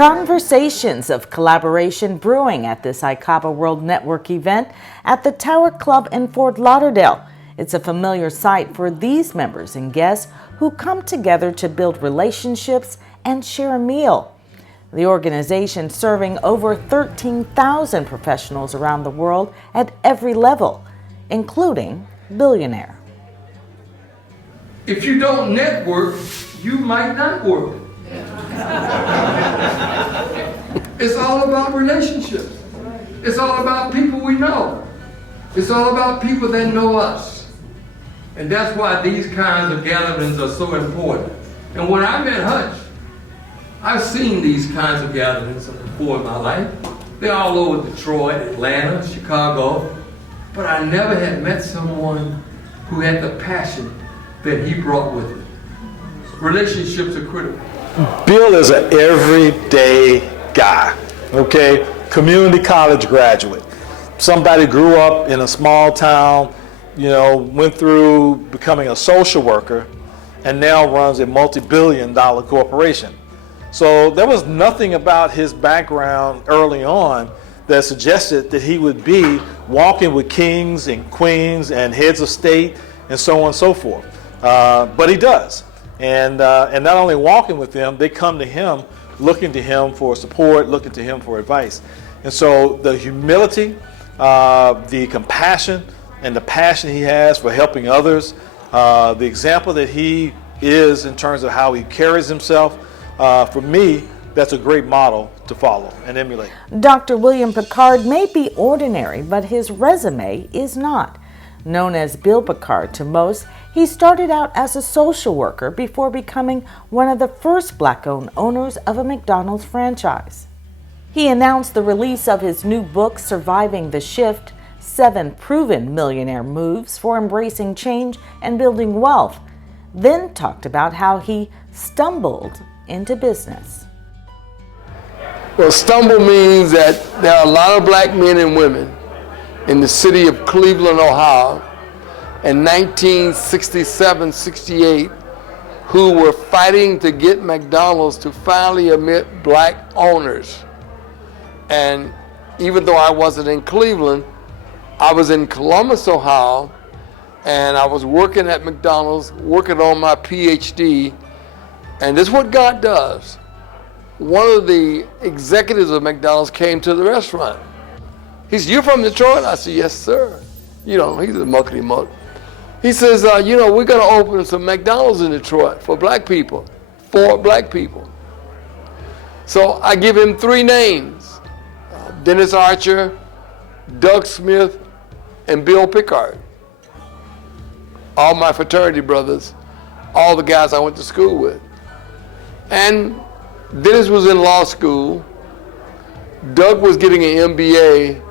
Conversations of collaboration brewing at this ICABA World Network event at the Tower Club in Fort Lauderdale. It's a familiar sight for these members and guests who come together to build relationships and share a meal. The organization serving over 13,000 professionals around the world at every level, including billionaire. If you don't network, you might not work. It's all about relationships. It's all about people we know. It's all about people that know us. And that's why these kinds of gatherings are so important. And when I met Hutch, I've seen these kinds of gatherings before in my life. They're all over Detroit, Atlanta, Chicago. But I never had met someone who had the passion that he brought with him. Relationships are critical. Bill is an everyday guy, okay? Community college graduate. Somebody grew up in a small town, went through becoming a social worker, and now runs a multi-billion-dollar corporation. So there was nothing about his background early on that suggested that he would be walking with kings and queens and heads of state and so on and so forth. But he does. And not only walking with them, they come to him, looking to him for support, looking to him for advice. And so the humility, the compassion, and the passion he has for helping others, the example that he is in terms of how he carries himself, for me, that's a great model to follow and emulate. Dr. William Pickard may be ordinary, but his resume is not. Known as Bill Pickard to most, he started out as a social worker before becoming one of the first Black-owned owners of a McDonald's franchise. He announced the release of his new book, Surviving the Shift, 7 Proven Millionaire Moves for Embracing Change and Building Wealth, then talked about how he stumbled into business. Well, stumble means that there are a lot of black men and women in the city of Cleveland, Ohio, in 1967-68, who were fighting to get McDonald's to finally admit black owners. And even though I wasn't in Cleveland, I was in Columbus, Ohio, and I was working at McDonald's, working on my PhD, and this is what God does. One of the executives of McDonald's came to the restaurant. He said, "You from Detroit?" I said, "Yes, sir." He's a muckety muck. He says, we're going to open some McDonald's in Detroit for black people, for black people. So I give him 3 names, Dennis Archer, Doug Smith, and Bill Pickard. All my fraternity brothers, all the guys I went to school with. And Dennis was in law school, Doug was getting an MBA,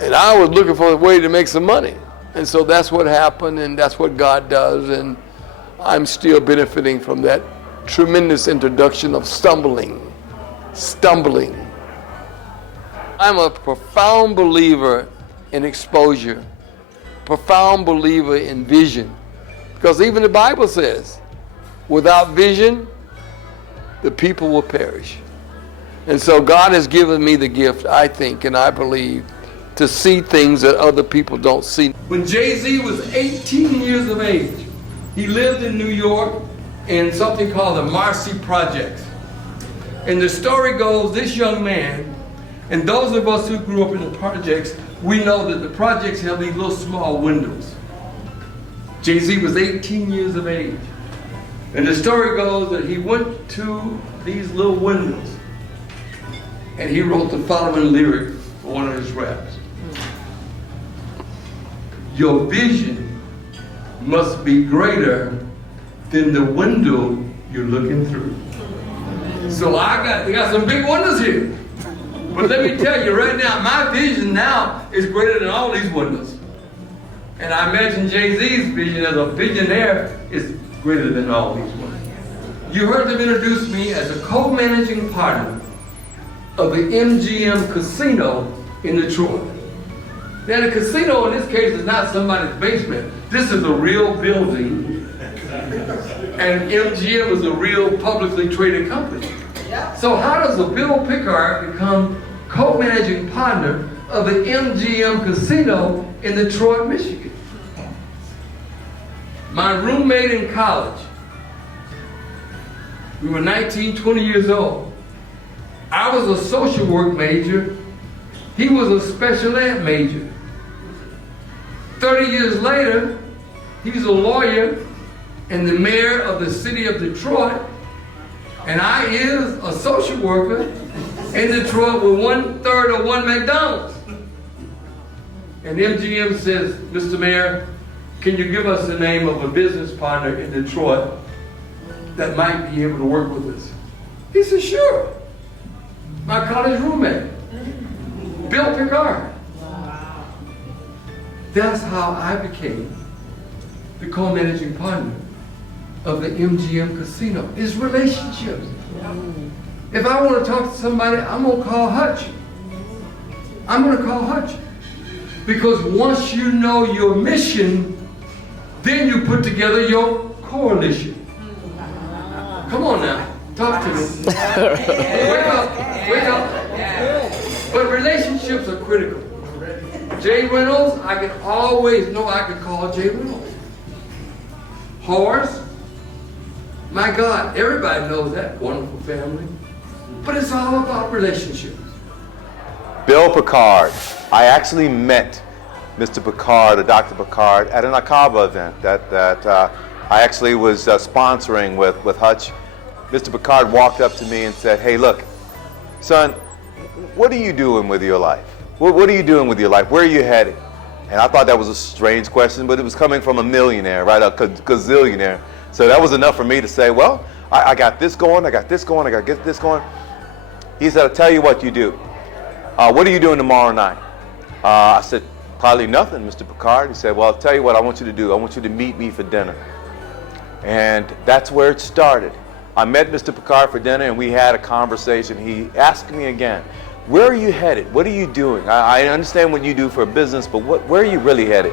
and I was looking for a way to make some money. And so that's what happened, and that's what God does, and I'm still benefiting from that tremendous introduction of stumbling. I'm a profound believer in exposure, profound believer in vision, because even the Bible says, without vision, the people will perish. And so God has given me the gift, I think, and I believe, to see things that other people don't see. When Jay-Z was 18 years of age, he lived in New York in something called the Marcy Projects. And the story goes, this young man, and those of us who grew up in the projects, we know that the projects have these little small windows. Jay-Z was 18 years of age. And the story goes that he went to these little windows and he wrote the following lyric for one of his raps. Your vision must be greater than the window you're looking through. So we got some big windows here. But let me tell you right now, my vision now is greater than all these windows. And I imagine Jay-Z's vision as a billionaire is greater than all these windows. You heard them introduce me as a co-managing partner of the MGM Casino in Detroit. Now the casino in this case is not somebody's basement. This is a real building. And MGM is a real publicly traded company. So how does a Bill Pickard become co-managing partner of the MGM Casino in Detroit, Michigan? My roommate in college, we were 19, 20 years old. I was a social work major. He was a special ed major. 30 years later, he's a lawyer and the mayor of the city of Detroit, and I is a social worker in Detroit with 1/3 of one McDonald's. And MGM says, Mr. Mayor, can you give us the name of a business partner in Detroit that might be able to work with us? He said, sure. My college roommate, Bill Pickard. That's how I became the co-managing partner of the MGM Casino. It's relationships. If I want to talk to somebody, I'm going to call Hutch. I'm going to call Hutch. Because once you know your mission, then you put together your coalition. Come on now, talk to me. Wake up, wake up. But relationships are critical. Jay Reynolds, I can always know I can call Jay Reynolds. Horace, my God, everybody knows that wonderful family. But it's all about relationships. Bill Pickard. I actually met Mr. Pickard, or Dr. Pickard, at an ICABA event that I actually was sponsoring with Hutch. Mr. Pickard walked up to me and said, hey, look, son, what are you doing with your life? What are you doing with your life? Where are you headed? And I thought that was a strange question, but it was coming from a millionaire, right, a gazillionaire. So that was enough for me to say, well, I got this going, I got this going, I got this going. He said, I'll tell you what you do. What are you doing tomorrow night? I said, probably nothing, Mr. Pickard. He said, well, I'll tell you what I want you to do. I want you to meet me for dinner. And that's where it started. I met Mr. Pickard for dinner and we had a conversation. He asked me again, where are you headed? What are you doing? I understand what you do for a business, but where are you really headed?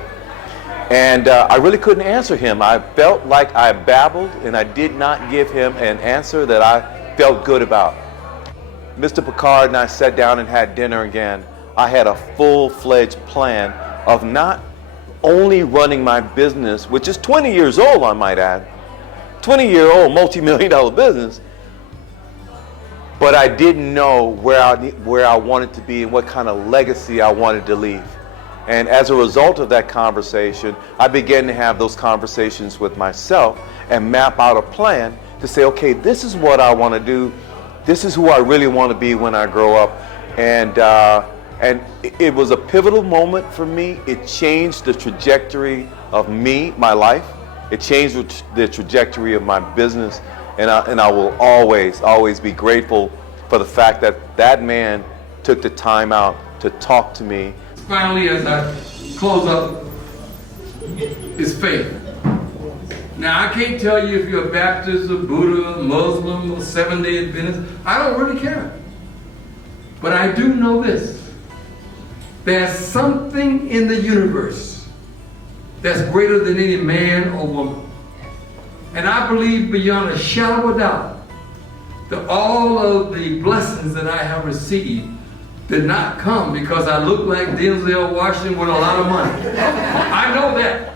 And I really couldn't answer him. I felt like I babbled and I did not give him an answer that I felt good about. Mr. Pickard and I sat down and had dinner again. I had a full-fledged plan of not only running my business, which is 20 years old, I might add, 20-year-old multi-million-dollar business, but I didn't know where I wanted to be and what kind of legacy I wanted to leave. And as a result of that conversation, I began to have those conversations with myself and map out a plan to say, okay, this is what I want to do. This is who I really want to be when I grow up. And it was a pivotal moment for me. It changed the trajectory of me, my life. It changed the trajectory of my business. And I will always be grateful for the fact that that man took the time out to talk to me. Finally, as I close up, is faith. Now, I can't tell you if you're a Baptist, a Buddha, a Muslim, or Seventh-day Adventist. I don't really care. But I do know this. There's something in the universe that's greater than any man or woman. And I believe beyond a shadow of a doubt that all of the blessings that I have received did not come because I look like Denzel Washington with a lot of money. I know that.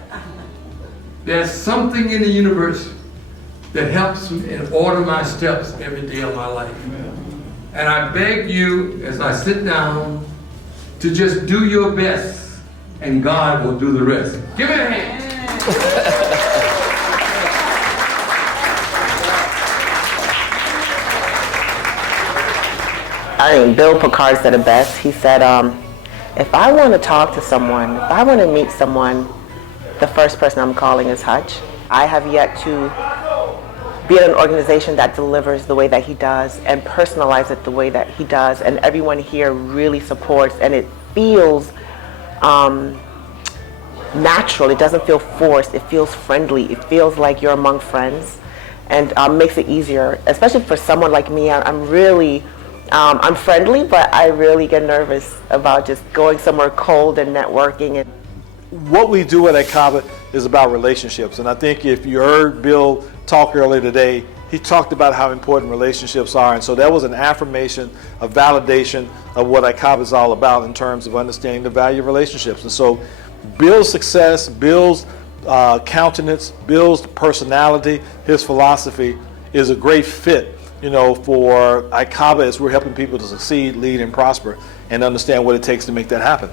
There's something in the universe that helps me and order my steps every day of my life. And I beg you, as I sit down, to just do your best, and God will do the rest. Give me a hand. I think Bill Pickard said it best. He said, if I want to talk to someone, if I want to meet someone, the first person I'm calling is Hutch. I have yet to be at an organization that delivers the way that he does and personalize it the way that he does, and everyone here really supports, and it feels natural. It doesn't feel forced. It feels friendly. It feels like you're among friends, and makes it easier, especially for someone like me. I'm friendly, but I really get nervous about just going somewhere cold and networking. And what we do at ICABA is about relationships, and I think if you heard Bill talk earlier today, he talked about how important relationships are. And so that was an affirmation, a validation of what ICABA is all about in terms of understanding the value of relationships. And so Bill's success, Bill's countenance, Bill's personality, his philosophy is a great fit, for ICABA as we're helping people to succeed, lead, and prosper, and understand what it takes to make that happen.